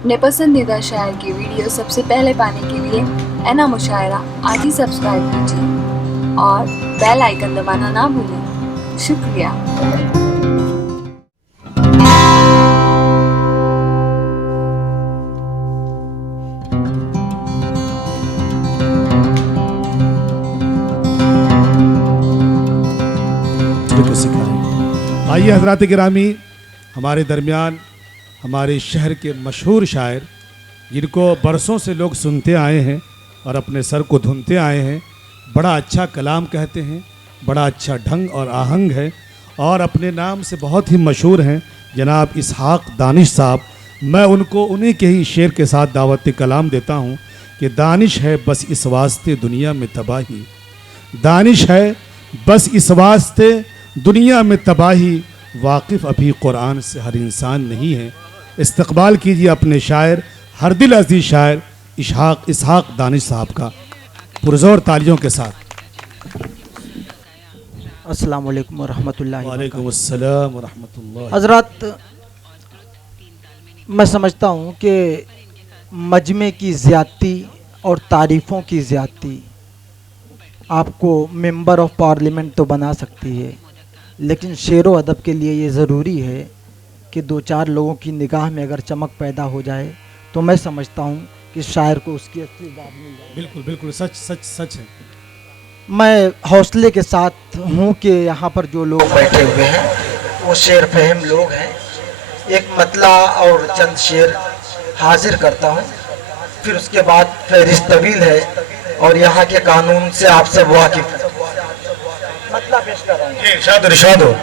अपने पसंदीदा शायर की वीडियो सबसे पहले पाने के लिए एना मुशायरा आज ही सब्सक्राइब कीजिए और बेल आइकन दबाना ना भूलें। शुक्रिया। को सिखाएं। आइए हजरात गिरामी, हमारे दरमियान हमारे शहर के मशहूर शायर जिनको बरसों से लोग सुनते आए हैं और अपने सर को धुनते आए हैं, बड़ा अच्छा कलाम कहते हैं, बड़ा अच्छा ढंग और आहंग है और अपने नाम से बहुत ही मशहूर हैं जनाब इसहाक दानिश साहब। मैं उनको उन्हीं के ही शेर के साथ दावत कलाम देता हूँ कि दानिश है बस इस वास्ते दुनिया में तबाही, दानिश है बस इस वास्ते दुनिया में तबाही, वाकिफ़ अभी कुरान से हर इंसान नहीं है। इस्तकबाल कीजिए अपने शायर, हर दिल अजीज़ शायर इसहाक दानिश साहब का पुरज़ोर तालियों के साथ। अस्सलाम वालेकुम रहमतुल्लाहि व वालेकुम अस्सलाम व रहमतुल्लाह। हज़रात, मैं समझता हूँ कि मजमे की ज़्यादती और तारीफ़ों की ज़्यादती आपको मेंबर ऑफ पार्लियामेंट तो बना सकती है, लेकिन शेर व अदब के लिए ये ज़रूरी है कि दो चार लोगों की निगाह में अगर चमक पैदा हो जाए तो मैं समझता हूँ कि शायर को उसकी असली दाद मिल जाए। बिल्कुल बिल्कुल सच सच सच है। मैं हौसले के साथ हूँ कि यहाँ पर जो लोग बैठे हुए हैं वो शेर फहम लोग हैं। एक मतला और चंद शेर हाजिर करता हूँ, फिर उसके बाद फहरिस्त तवील है और यहाँ के कानून से आप सब वाकिफ हैं। मतलब पेश कर रहा हूँ। इरशाद हो।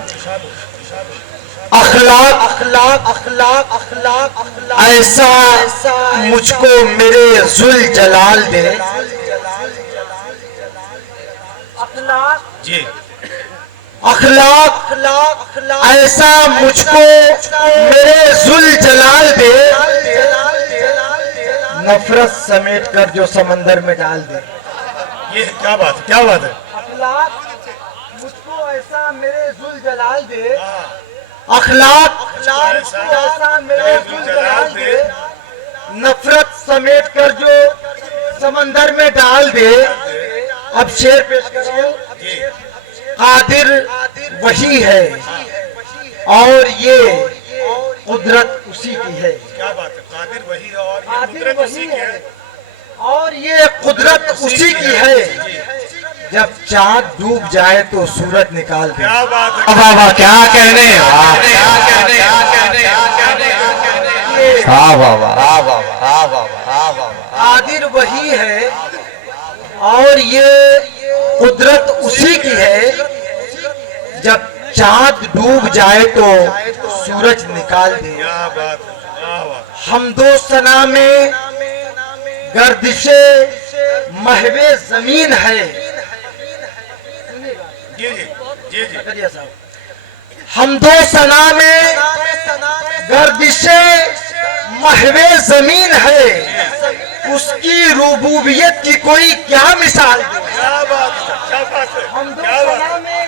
अखलाक अखलाक अखलाक अखलाक अखलाक ऐसा मुझको मेरे जुल जलाल दे। अखलाक जी, अखलाक अखलाक ऐसा मुझको मेरे जुल जलाल दे, नफरत समेट कर जो समंदर में डाल दे। ये क्या बात, क्या बात है। अखलाक मुझको ऐसा मेरे जुल जलाल दे, अखलाक ऐसा मेरे जुल जलाल दे, नफरत समेट कर जो समंदर में डाल दे। अब शेर पेश कर रहा हूं। कादिर वही है और ये कुदरत उसी की है। क्या बात है, कादिर वही है और कादिर वही है और ये कुदरत उसी की है। जब चाँद डूब जाए तो सूरज निकाल दे। क्या बात है। वाह वाह, क्या कहने, वाह वाह वाह वाह वाह वाह वाह वाह। कादिर वही है और ये कुदरत उसी की है। जब चाँद डूब जाए तो सूरज निकाल दे। क्या बात है, वाह वाह। हमदो सना में गर्दिशे महवे जमीन है। जी जी जी जी। हमदो सना में गर्दिशे महवे जमीन है, उसकी रूबूबियत की कोई क्या मिसाल। क्या बात है, क्या बात है, हमदो क्या बात सना है। में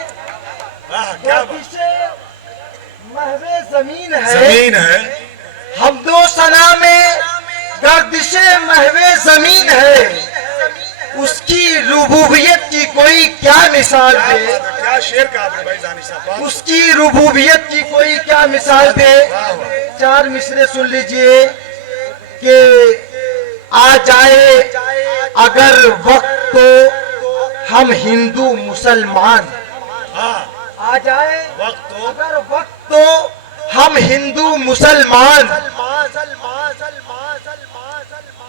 वाह, क्या बात। गर्दिशे महवे जमीन है, जमीन है। हमदो सना में गर्दिशे महवे जमीन है, उसकी रूबूबियत की कोई क्या मिसाल दे। क्या शेर का आपने भाई दानिश साहब। उसकी रूबूबियत की कोई क्या मिसाल दे। चार मिसरे सुन लीजिए कि आ जाए अगर वक्त तो हम हिंदू मुसलमान, आ जाए वक्त तो अगर वक्त तो हम हिंदू मुसलमान,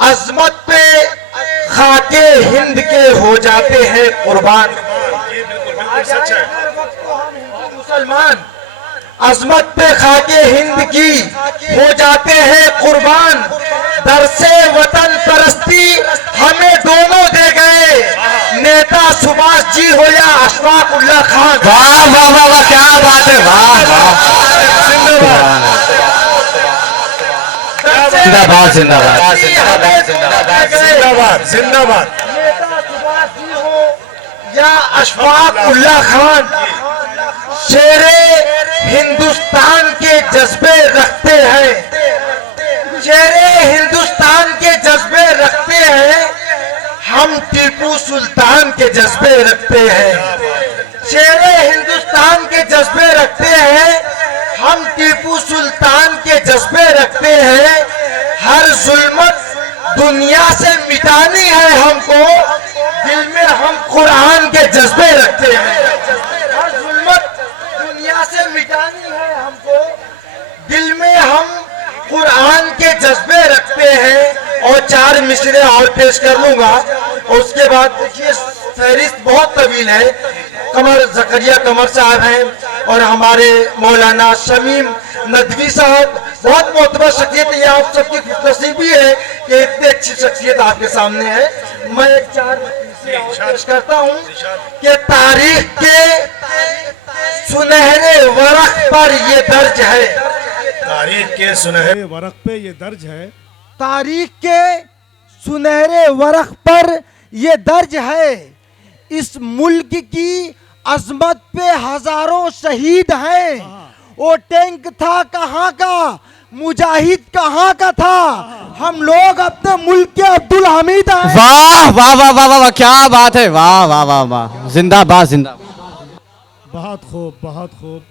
अजमत पे खाके हिंद के हो जाते हैं कुर्बान। ये बिल्कुल बिल्कुल सच है। हर वक्त तो हम हिंदू मुसलमान, अजमत पे खाके हिंद की हो जाते हैं कुर्बान। दर से वतन परस्ती हमें दोनों दे गए, नेता सुभाष जी हो या अशफाक उल्लाह खान। वाह वाह वाह वाह, क्या बात है, वाह वाह। जिंदाबाद जिंदाबाद जिंदाबाद जिंदाबाद। नेता सुभाष जी हो या अशफाक उल्लाह खान, शेरे हिंदुस्तान के जज्बे रखते हैं, शेरे सुल्तान के जज्बे रखते हैं, शेरे हिंदुस्तान के जज्बे रखते हैं, हम टीपू सुल्तान के जज्बे रखते हैं। हर जुल्मत दुनिया से मिटानी है हमको, दिल में हम कुरान के जज्बे रखते हैं। हर जुल्मत दुनिया से मिटानी है हमको, दिल में हम कुरान के जज्बे रखते हैं। और 4 मिसरे और पेश कर लूंगा, और उसके बाद देखिए फहरिस्त बहुत तवील है। कमर जकरिया कमर साहब हैं और हमारे मौलाना शमीम नदवी साहब, बहुत मोतबर शख्सियत है। आप सबकी खुशनसीबी है कि इतनी अच्छी शख्सियत आपके सामने है। मैं 4 मिसरे और पेश करता हूँ कि तारीख के सुनहरे वरक़ पर ये दर्ज है, तारीख के सुनहरे वरक़ पे ये दर्ज है, तारीख के सुनहरे वरक़ पर ये दर्ज है, इस मुल्क की अजमत पे हजारों शहीद हैं। वो टैंक था कहाँ का, मुजाहिद कहाँ का था, हम लोग अपने मुल्क के अब्दुल हमीद हैं। वाह वाह वाह वाह वाह, क्या बात है, वाह वाह वाह वाह, जिंदाबाद जिंदाबाद। बहुत खूब बहुत खूब।